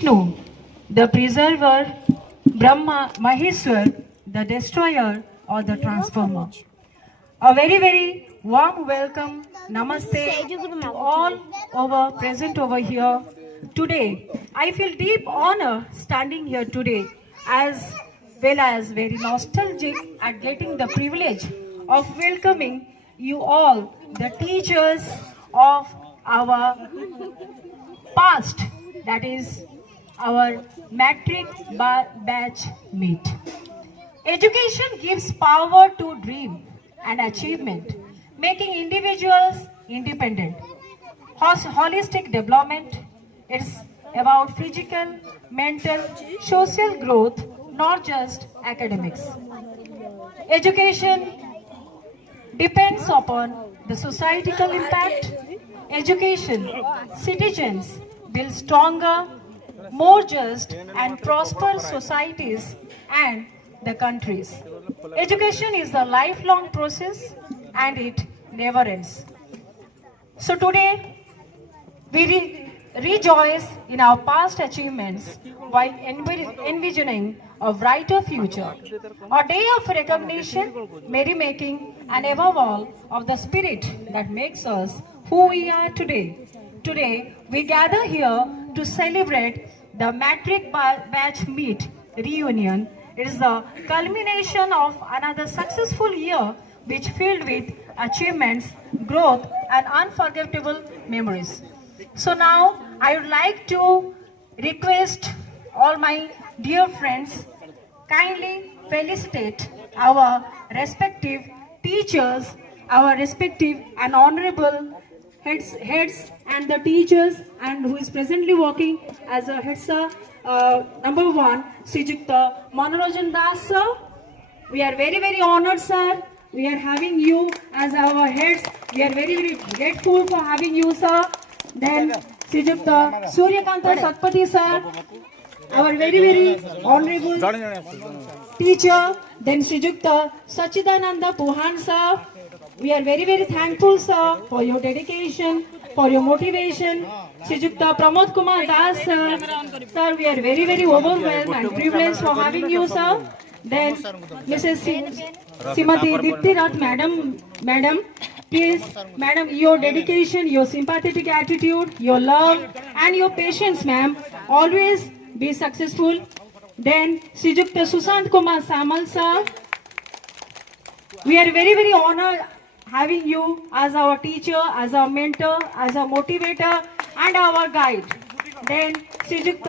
Vishnu, the preserver, Brahma, Maheshwar, the destroyer or the transformer. A very warm welcome, namaste to all over present over here today. I feel deep honor standing here today as well as very nostalgic at getting the privilege of welcoming you all, the teachers of our past, that is our matric batch meet. Education gives power to dream and achievement, making individuals independent. Holistic development is about physical, mental, social growth, not just academics. Education depends upon the societal impact. Education, citizens build stronger, more just and prosperous societies and the countries. Education is a lifelong process and it never ends. So today, we rejoice in our past achievements while envisioning a brighter future. A day of recognition, merrymaking, and above all, of the spirit that makes us who we are today. Today, we gather here to celebrate the matric batch meet reunion. It is the culmination of another successful year which filled with achievements, growth, and unforgettable memories. So now I would like to request all my dear friends kindly felicitate our respective teachers, our respective and honorable heads and the teachers, and who is presently working as a head sir, number one, Srijukta Manoranjan Das sir. We are very honored, sir. We are having you as our heads. We are very grateful for having you, sir. Then Srijukta Suryakanta Satpathy sir, our very honorable teacher. Then Srijukta Sachidananda Puhan sir. We are very thankful, sir, for your dedication, for your motivation. Srijukta Pramod Kumar Das sir. Sir, we are very overwhelmed and privileged for having you, sir. Then Mrs. Simati Dipti Rath, madam, please, madam, your dedication, your sympathetic attitude, your love and your patience, ma'am, always be successful. Then Srijukta Susant Kumar Samal sir, we are very honored having you as our teacher, as our mentor, as our motivator and our guide. Then Srijukta